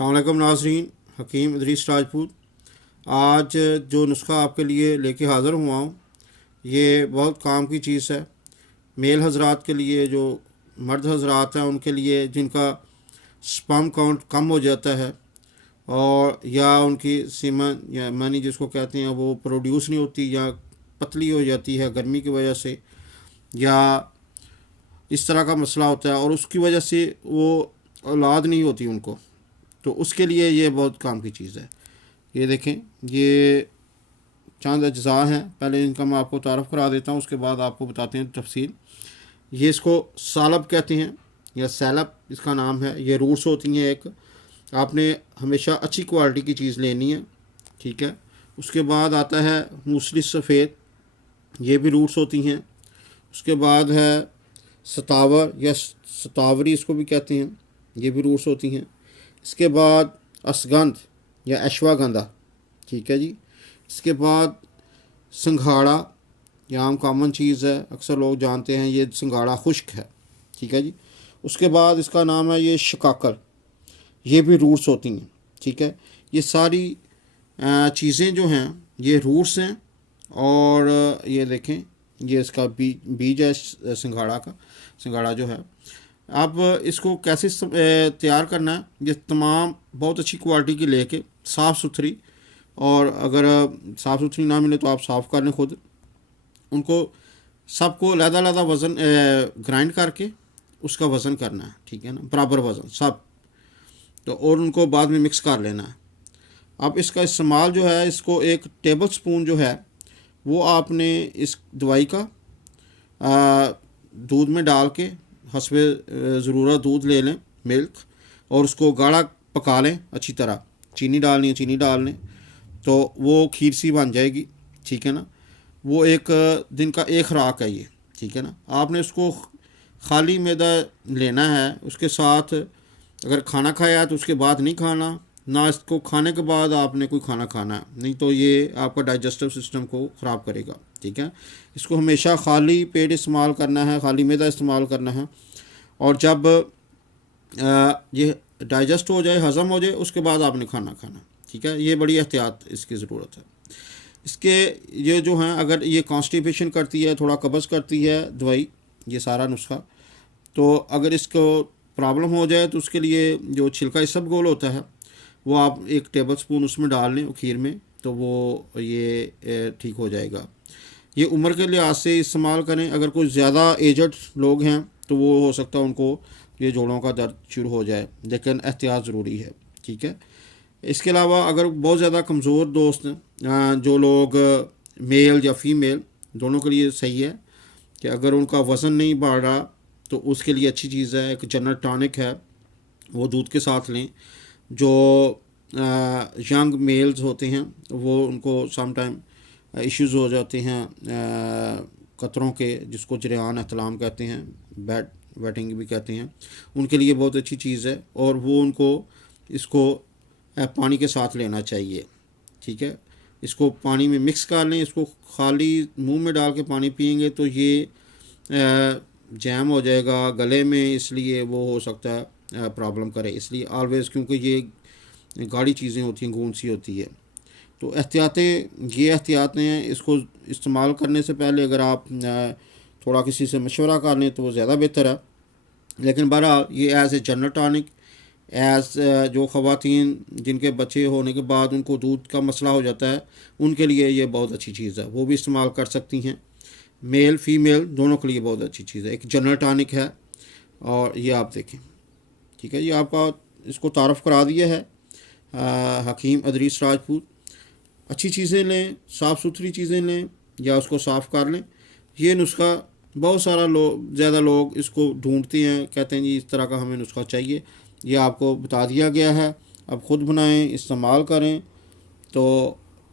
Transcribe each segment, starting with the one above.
अस्सलाम वालेकुम नाज़रीन, हकीम इदरीस राजपूत। आज जो नुस्खा आपके लिए लेके हाज़िर हुआ हूँ, ये बहुत काम की चीज़ है। मेल हज़रात के लिए, जो मर्द हज़रात हैं उनके लिए, जिनका स्पर्म काउंट कम हो जाता है और या उनकी सीमन या मनी जिसको कहते हैं वो प्रोड्यूस नहीं होती या पतली हो जाती है गर्मी की वजह से, या इस तरह का मसला होता है और उसकी वजह से वो औलाद नहीं होती उनको, तो उसके लिए ये बहुत काम की चीज़ है। ये देखें, ये चंद अज्जा हैं। पहले इनका मैं आपको तारफ़ करा देता हूँ, उसके बाद आपको बताते हैं तफसील। ये इसको सालब कहते हैं या सैलब इसका नाम है। ये रूट्स होती हैं। एक आपने हमेशा अच्छी क्वालिटी की चीज़ लेनी है, ठीक है। उसके बाद आता है मूसली सफ़ेद, ये भी रूट्स होती हैं। उसके बाद है सतावर या सतावरी इसको भी कहते हैं, ये भी रूट्स होती हैं। इसके बाद असगंध या अश्वगंधा, ठीक है जी। इसके बाद संघाड़ा, ये आम कॉमन चीज़ है, अक्सर लोग जानते हैं, ये संघाड़ा खुश्क है, ठीक है जी। उसके बाद इसका नाम है ये शिकाकर, ये भी रूट्स होती हैं, ठीक है। ये सारी चीज़ें जो हैं ये रूट्स हैं। और ये देखें, ये इसका बीज है सिंघाड़ा का। सिंघाड़ा जो है, अब इसको कैसे तैयार करना है, ये तमाम बहुत अच्छी क्वालिटी की लेके साफ़ सुथरी, और अगर साफ़ सुथरी ना मिले तो आप साफ़ कर लें खुद। उनको सबको लहदा वज़न ग्राइंड करके उसका वज़न करना है, ठीक है ना, बराबर वज़न सब, तो और उनको बाद में मिक्स कर लेना है। अब इसका इस्तेमाल जो है, इसको 1 टेबल स्पून जो है वो आपने इस दवाई का दूध में डाल के हस्बे ज़रूरत दूध ले लें, मिल्क, और उसको गाढ़ा पका लें अच्छी तरह। चीनी डालनी है, चीनी डाल लें तो वो खीर सी बन जाएगी, ठीक है ना। वो एक दिन का एक खुराक है ये, ठीक है ना। आपने उसको खाली मैदा लेना है, उसके साथ अगर खाना खाया तो उसके बाद नहीं खाना, ना इसको खाने के बाद आपने कोई खाना खाना है, नहीं तो ये आपका डाइजेस्टिव सिस्टम को ख़राब करेगा, ठीक है। इसको हमेशा खाली पेट इस्तेमाल करना है, खाली मैदा इस्तेमाल करना है, और जब ये डाइजेस्ट हो जाए, हज़म हो जाए, उसके बाद आपने खाना खाना, ठीक है। ये बड़ी एहतियात इसकी ज़रूरत है। इसके ये जो हैं, अगर ये कॉन्स्टिपेशन करती है, थोड़ा कब्ज़ करती है दवाई, ये सारा नुस्खा, तो अगर इसको प्रॉब्लम हो जाए तो उसके लिए जो छिलका इसबगोल होता है वो आप 1 टेबल स्पून उसमें डाल लें खीर में, तो वो ये ठीक हो जाएगा। ये उम्र के लिहाज से इस्तेमाल करें। अगर कोई ज़्यादा एजड लोग हैं तो वो हो सकता है उनको ये जोड़ों का दर्द शुरू हो जाए, लेकिन एहतियात ज़रूरी है, ठीक है। इसके अलावा अगर बहुत ज़्यादा कमज़ोर दोस्त हैं, जो लोग मेल या फीमेल दोनों के लिए सही है कि अगर उनका वज़न नहीं बढ़ रहा तो उसके लिए अच्छी चीज़ है, एक जनरल टॉनिक है, वो दूध के साथ लें। जो यंग मेल्स होते हैं वो उनको सम टाइम इश्यूज़ हो जाते हैं कतरों के, जिसको जरियान एहतलाम कहते हैं, बैड वेटिंग भी कहते हैं, उनके लिए बहुत अच्छी चीज़ है, और वो उनको इसको पानी के साथ लेना चाहिए, ठीक है। इसको पानी में मिक्स कर लें। इसको खाली मुंह में डाल के पानी पिएंगे तो ये जैम हो जाएगा गले में, इसलिए वो हो सकता है प्रॉब्लम करे, इसलिए ऑलवेज़, क्योंकि ये गाढ़ी चीज़ें होती हैं, गूंद सी होती है, तो ये एहतियातें हैं। इसको इस्तेमाल करने से पहले अगर आप थोड़ा किसी से मशवरा कर लें तो वो ज़्यादा बेहतर है। लेकिन बहरहाल ये as a general tonic, as जो ख़वातीन जिनके बच्चे होने के बाद उनको दूध का मसला हो जाता है, उनके लिए ये बहुत अच्छी चीज़ है, वो भी इस्तेमाल कर सकती हैं। मेल फीमेल दोनों के लिए बहुत अच्छी चीज़ है, एक जनरल टॉनिक है। और ये आप देखें, ठीक है, ये आपका इसको तारफ़ करा दिया है हकीम इदरीस राजपूत। अच्छी चीज़ें लें, साफ़ सुथरी चीज़ें लें, या उसको साफ़ कर लें। ये नुस्खा बहुत सारा ज़्यादा लोग इसको ढूंढते हैं, कहते हैं जी इस तरह का हमें नुस्खा चाहिए। ये आपको बता दिया गया है, अब ख़ुद बनाएं, इस्तेमाल करें, तो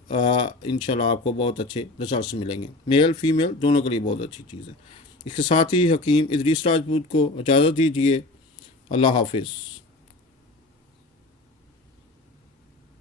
इंशाल्लाह आपको बहुत अच्छे रिजल्ट्स मिलेंगे। मेल फीमेल दोनों के लिए बहुत अच्छी चीज़ है। इसके साथ ही हकीम इदरीस राजपूत को इजाज़त दीजिए। अल्लाह हाफिज़।